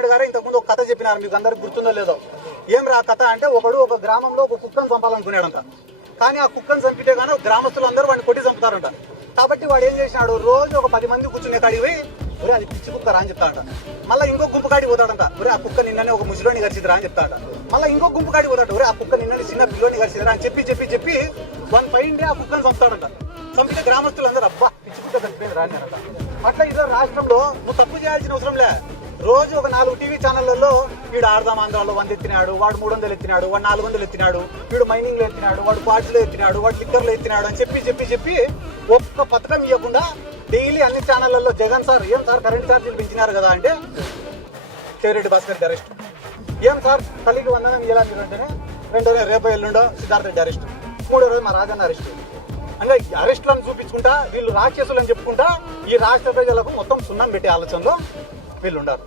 నాయుడు గారు ఇంతకుముందు ఒక కథ చెప్పినారు, మీకు అందరికి గుర్తుందో లేదో. ఏం రా కథ అంటే, ఒక గ్రామంలో ఒక కుక్కను చంపాలనుకున్నాడంట. కానీ ఆ కుక్కను చంపితే గానీ గ్రామస్తులందరూ వాడిని కొట్టి చంపుతారంట. కాబట్టి వాడు ఏం చేసినాడు, రోజు ఒక 10 మంది కూర్చునే కాడికి పోయి ఒరే అది పిచ్చి కుక్కరా అని చెప్తాడంట. మళ్ళీ ఇంకో గుంపు కాడికి పోతాడంట, ఒరే ఆ కుక్క నిన్ననే ఒక ముసలోని గడిచిదిరా అని చెప్తాడ. మళ్ళీ ఇంకో గుంపు కాడికి పోతాడు, ఒరే ఆ కుక్క నిన్ననే చిన్న పిల్లోని గడిచిదిరా అని చెప్పి వన్ పైండే ఆ కుక్కను చంపుతాడంట. చంపితే గ్రామస్తులందరూ అబ్బా పిచ్చి కుక్క చంపిపోయింది రాని అంట. అట్లా ఇదో రాష్ట్రంలో నువ్వు తప్పు చేయాల్సిన అవసరం లే. రోజు ఒక 4 టీవీ ఛానళ్లలో వీడు ఆడదాం ఆంధ్రాలో 100 ఎత్తినాడు, వాడు 300 ఎత్తినాడు, వాడు 400 ఎత్తినాడు, వీడు మైనింగ్ లో ఎత్తినాడు, వాడు పార్టీలో ఎత్తినాడు, వాడు లిక్కర్లో ఎత్తినాడు అని చెప్పి ఒక్క పథకం ఇవ్వకుండా డైలీ అన్ని ఛానళ్లలో జగన్ సార్ ఏం సార్ కరెంట్ ఛార్జీలు పెంచినారు కదా అంటే చెవిరెడ్డి భాస్కర్ అరెస్ట్. ఏం సార్ తల్లికి వందనం ఇలా మీరు అంటేనే 2 రేపు ఎల్లుండో సిద్ధార్థ రెడ్డి అరెస్ట్, 3వ రోజు మా రాజన్న అరెస్ట్. అంటే అరెస్టులను చూపించుకుంటా వీళ్ళు రాక్షసులు అని చెప్పుకుంటా ఈ రాష్ట్ర ప్రజలకు మొత్తం సున్నం పెట్టే ఆలోచనలో వీళ్ళు ఉన్నారు.